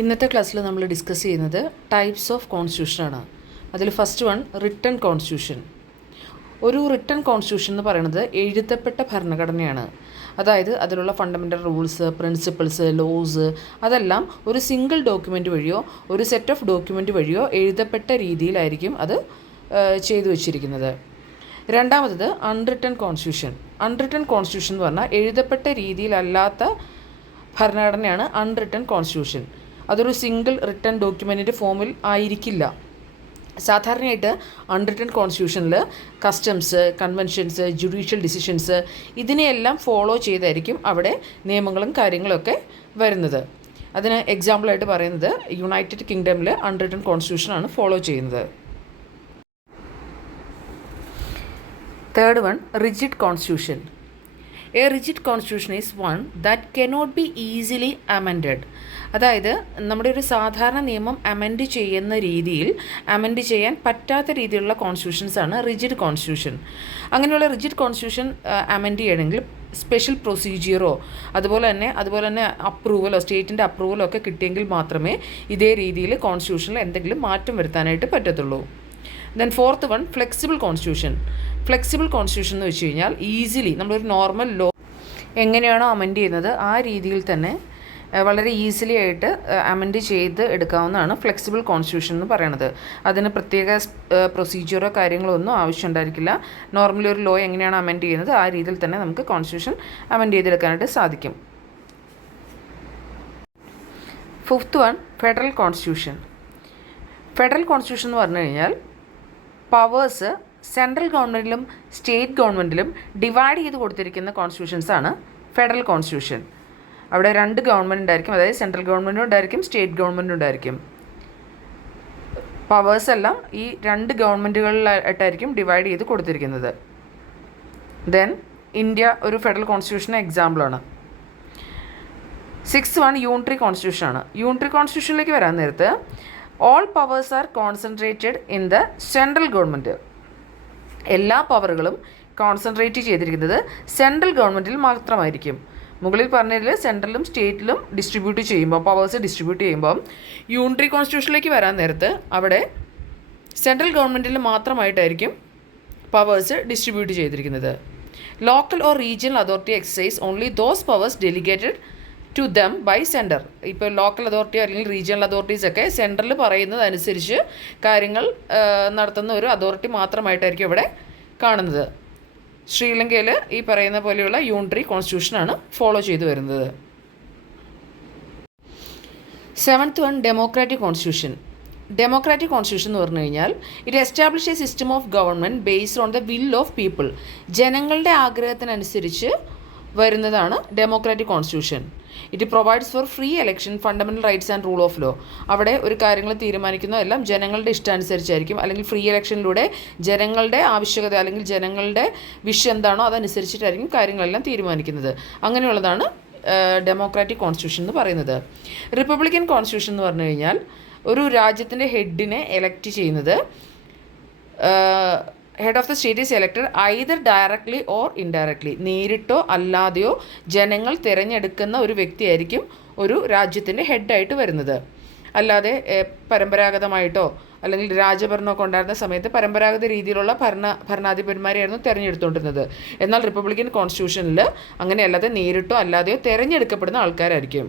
ഇന്നത്തെ ക്ലാസ്സിൽ നമ്മൾ ഡിസ്കസ് ചെയ്യുന്നത് ടൈപ്സ് ഓഫ് കോൺസ്റ്റിറ്റ്യൂഷനാണ്. അതിൽ ഫസ്റ്റ് വൺ റിട്ടൺ കോൺസ്റ്റിറ്റ്യൂഷൻ. ഒരു റിട്ടൺ കോൺസ്റ്റിറ്റ്യൂഷൻ എന്ന് പറയുന്നത് എഴുതപ്പെട്ട ഭരണഘടനയാണ്. അതായത് അതിലുള്ള ഫണ്ടമെൻ്റൽ റൂൾസ്, പ്രിൻസിപ്പിൾസ്, ലോസ് അതെല്ലാം ഒരു സിംഗിൾ ഡോക്യുമെൻ്റ് വഴിയോ ഒരു സെറ്റ് ഓഫ് ഡോക്യുമെൻ്റ് വഴിയോ എഴുതപ്പെട്ട രീതിയിലായിരിക്കും അത് ചെയ്തു വച്ചിരിക്കുന്നത്. രണ്ടാമത് അൺറിട്ടൺ കോൺസ്റ്റിറ്റ്യൂഷൻ. അൺറിട്ടൺ കോൺസ്റ്റിറ്റ്യൂഷൻ എന്ന് പറഞ്ഞാൽ എഴുതപ്പെട്ട രീതിയിലല്ലാത്ത ഭരണഘടനയാണ് അൺറിട്ടൺ കോൺസ്റ്റിറ്റ്യൂഷൻ. അതൊരു സിംഗിൾ റിട്ടൺ ഡോക്യുമെൻറ്റിൻ്റെ ഫോമിൽ ആയിരിക്കില്ല. സാധാരണയായിട്ട് അൺറിട്ടൺ കോൺസ്റ്റിറ്റ്യൂഷനിൽ കസ്റ്റംസ്, കൺവെൻഷൻസ്, ജുഡീഷ്യൽ ഡിസിഷൻസ് ഇതിനെയെല്ലാം ഫോളോ ചെയ്തായിരിക്കും അവിടെ നിയമങ്ങളും കാര്യങ്ങളൊക്കെ വരുന്നത്. അതിന് എക്സാമ്പിളായിട്ട് പറയുന്നത് യുണൈറ്റഡ് കിങ്ഡമിൽ അൺറിട്ടൺ കോൺസ്റ്റിറ്റ്യൂഷനാണ് ഫോളോ ചെയ്യുന്നത്. Third one rigid constitution. A rigid constitution is one that cannot be easily amended. അതായത് നമ്മുടെ ഒരു സാധാരണ നിയമം അമെൻഡ് ചെയ്യുന്ന രീതിയിൽ അമെൻഡ് ചെയ്യാൻ പറ്റാത്ത രീതിയിലുള്ള കോൺസ്റ്റിറ്റ്യൂഷൻസാണ് റിജിഡ് കോൺസ്റ്റിറ്റ്യൂഷൻ. അങ്ങനെയുള്ള റിജിഡ് കോൺസ്റ്റിറ്റ്യൂഷൻ അമെൻഡ് ചെയ്യണമെങ്കിൽ സ്പെഷ്യൽ പ്രൊസീജിയറോ അതുപോലെ തന്നെ അപ്രൂവലോ സ്റ്റേറ്റിൻ്റെ അപ്രൂവലോ ഒക്കെ കിട്ടിയെങ്കിൽ മാത്രമേ ഇതേ രീതിയിൽ കോൺസ്റ്റിറ്റ്യൂഷനിൽ എന്തെങ്കിലും മാറ്റം വരുത്താനായിട്ട് പറ്റത്തുള്ളൂ. Then fourth one flexible constitution. Flexible constitution എന്ന് വെച്ച് കഴിഞ്ഞാൽ ഈസിലി നമ്മളൊരു നോർമൽ ലോ എങ്ങനെയാണോ അമെൻഡ് ചെയ്യുന്നത് ആ രീതിയിൽ തന്നെ വളരെ ഈസിലി ആയിട്ട് അമെൻഡ് ചെയ്ത് എടുക്കാവുന്നതാണ് ഫ്ലെക്സിബിൾ കോൺസ്റ്റിറ്റ്യൂഷൻ എന്ന് പറയുന്നത്. അതിന് പ്രത്യേക പ്രൊസീജിയറോ കാര്യങ്ങളോ ഒന്നും ആവശ്യമുണ്ടായിരിക്കില്ല. നോർമലി ഒരു ലോ എങ്ങനെയാണ് അമെൻഡ് ചെയ്യുന്നത് ആ രീതിയിൽ തന്നെ നമുക്ക് കോൺസ്റ്റിറ്റ്യൂഷൻ അമെൻഡ് ചെയ്തെടുക്കാനായിട്ട് സാധിക്കും. Fifth one federal constitution. Federal constitution എന്ന് പറഞ്ഞു കഴിഞ്ഞാൽ പവേഴ്സ് സെൻട്രൽ ഗവൺമെൻറ്റിലും സ്റ്റേറ്റ് ഗവൺമെൻറ്റിലും ഡിവൈഡ് ചെയ്ത് കൊടുത്തിരിക്കുന്ന കോൺസ്റ്റിറ്റ്യൂഷൻസാണ് ഫെഡറൽ കോൺസ്റ്റിറ്റ്യൂഷൻ. അവിടെ രണ്ട് ഗവൺമെൻറ് ഉണ്ടായിരിക്കും, അതായത് സെൻട്രൽ ഗവൺമെൻറ്റും ഉണ്ടായിരിക്കും സ്റ്റേറ്റ് ഗവൺമെൻറ്റും ഉണ്ടായിരിക്കും. പവേഴ്സ് എല്ലാം ഈ രണ്ട് ഗവൺമെൻറ്റുകളിലായിട്ടായിരിക്കും ഡിവൈഡ് ചെയ്ത് കൊടുത്തിരിക്കുന്നത്. ദെൻ ഇന്ത്യ ഒരു ഫെഡറൽ കോൺസ്റ്റിറ്റ്യൂഷന് എക്സാമ്പിളാണ്. സിക്സ് വൺ യൂണിറ്ററി കോൺസ്റ്റിറ്റ്യൂഷനാണ്. യൂണിറ്ററി കോൺസ്റ്റിറ്റ്യൂഷനിലേക്ക് വരാൻ നേരത്ത് all powers are concentrated in the central government. എല്ലാ പവറുകളും കോൺസെൻട്രേറ്റ് ചെയ്തിരിക്കുന്നത് സെൻട്രൽ ഗവൺമെൻറ്റിൽ മാത്രമായിരിക്കും. മുകളിൽ പറഞ്ഞതിൽ സെൻട്രലും സ്റ്റേറ്റിലും ഡിസ്ട്രിബ്യൂട്ട് ചെയ്യുമ്പോൾ പവേഴ്സ് ഡിസ്ട്രിബ്യൂട്ട് ചെയ്യുമ്പോൾ യൂണിറ്ററി കോൺസ്റ്റിറ്റ്യൂഷനിലേക്ക് വരാൻ നേരത്ത് അവിടെ സെൻട്രൽ ഗവൺമെൻറ്റിൽ മാത്രമായിട്ടായിരിക്കും പവേഴ്സ് ഡിസ്ട്രിബ്യൂട്ട് ചെയ്തിരിക്കുന്നത്. Local or regional authority exercise only those powers delegated to them by centre. ഇപ്പോൾ ലോക്കൽ അതോറിറ്റി അല്ലെങ്കിൽ റീജിയണൽ അതോറിറ്റീസൊക്കെ സെൻട്രൽ പറയുന്നതനുസരിച്ച് കാര്യങ്ങൾ നടത്തുന്ന ഒരു അതോറിറ്റി മാത്രമായിട്ടായിരിക്കും ഇവിടെ കാണുന്നത്. ശ്രീലങ്കയിൽ ഈ പറയുന്ന പോലെയുള്ള യൂണിറ്ററി കോൺസ്റ്റിറ്റ്യൂഷനാണ് ഫോളോ ചെയ്തു വരുന്നത്. Seventh one democratic constitution. Democratic constitution എന്ന് പറഞ്ഞു കഴിഞ്ഞാൽ it establish a system of government based on the will of people. ജനങ്ങളുടെ ആഗ്രഹത്തിനനുസരിച്ച് വരുന്നതാണ് democratic constitution. It provides for free election, fundamental rights and rule of law. അവിടെ ഒരു കാര്യങ്ങൾ തീരുമാനിക്കുന്നതെല്ലാം ജനങ്ങളുടെ ഇഷ്ടാനുസരിച്ചായിരിക്കും, അല്ലെങ്കിൽ ഫ്രീ ഇലക്ഷനിലൂടെ ജനങ്ങളുടെ ആവശ്യകത അല്ലെങ്കിൽ ജനങ്ങളുടെ വിഷ് എന്താണോ അതനുസരിച്ചിട്ടായിരിക്കും കാര്യങ്ങളെല്ലാം തീരുമാനിക്കുന്നത്. അങ്ങനെയുള്ളതാണ് ഡെമോക്രാറ്റിക് കോൺസ്റ്റിറ്റ്യൂഷൻ എന്ന് പറയുന്നത്. റിപ്പബ്ലിക്കൻ കോൺസ്റ്റിറ്റ്യൂഷൻ എന്ന് പറഞ്ഞു കഴിഞ്ഞാൽ ഒരു രാജ്യത്തിൻ്റെ ഹെഡിനെ എലക്ട് ചെയ്യുന്നത് head of the state is elected either directly or indirectly. നേരിട്ടോ അല്ലാതെയോ ജനങ്ങൾ തിരഞ്ഞെടുക്കുന്ന ഒരു വ്യക്തിയായിരിക്കും ഒരു രാജ്യത്തിൻ്റെ ഹെഡായിട്ട് വരുന്നത്. അല്ലാതെ പരമ്പരാഗതമായിട്ടോ അല്ലെങ്കിൽ രാജഭരണമൊക്കെ ഉണ്ടായിരുന്ന സമയത്ത് പരമ്പരാഗത രീതിയിലുള്ള ഭരണാധിപന്മാരെയായിരുന്നു തിരഞ്ഞെടുത്തുകൊണ്ടിരുന്നത്. എന്നാൽ റിപ്പബ്ലിക്കൻ കോൺസ്റ്റിറ്റ്യൂഷനിൽ അങ്ങനെയല്ലാതെ നേരിട്ടോ അല്ലാതെയോ തിരഞ്ഞെടുക്കപ്പെടുന്ന ആൾക്കാരായിരിക്കും.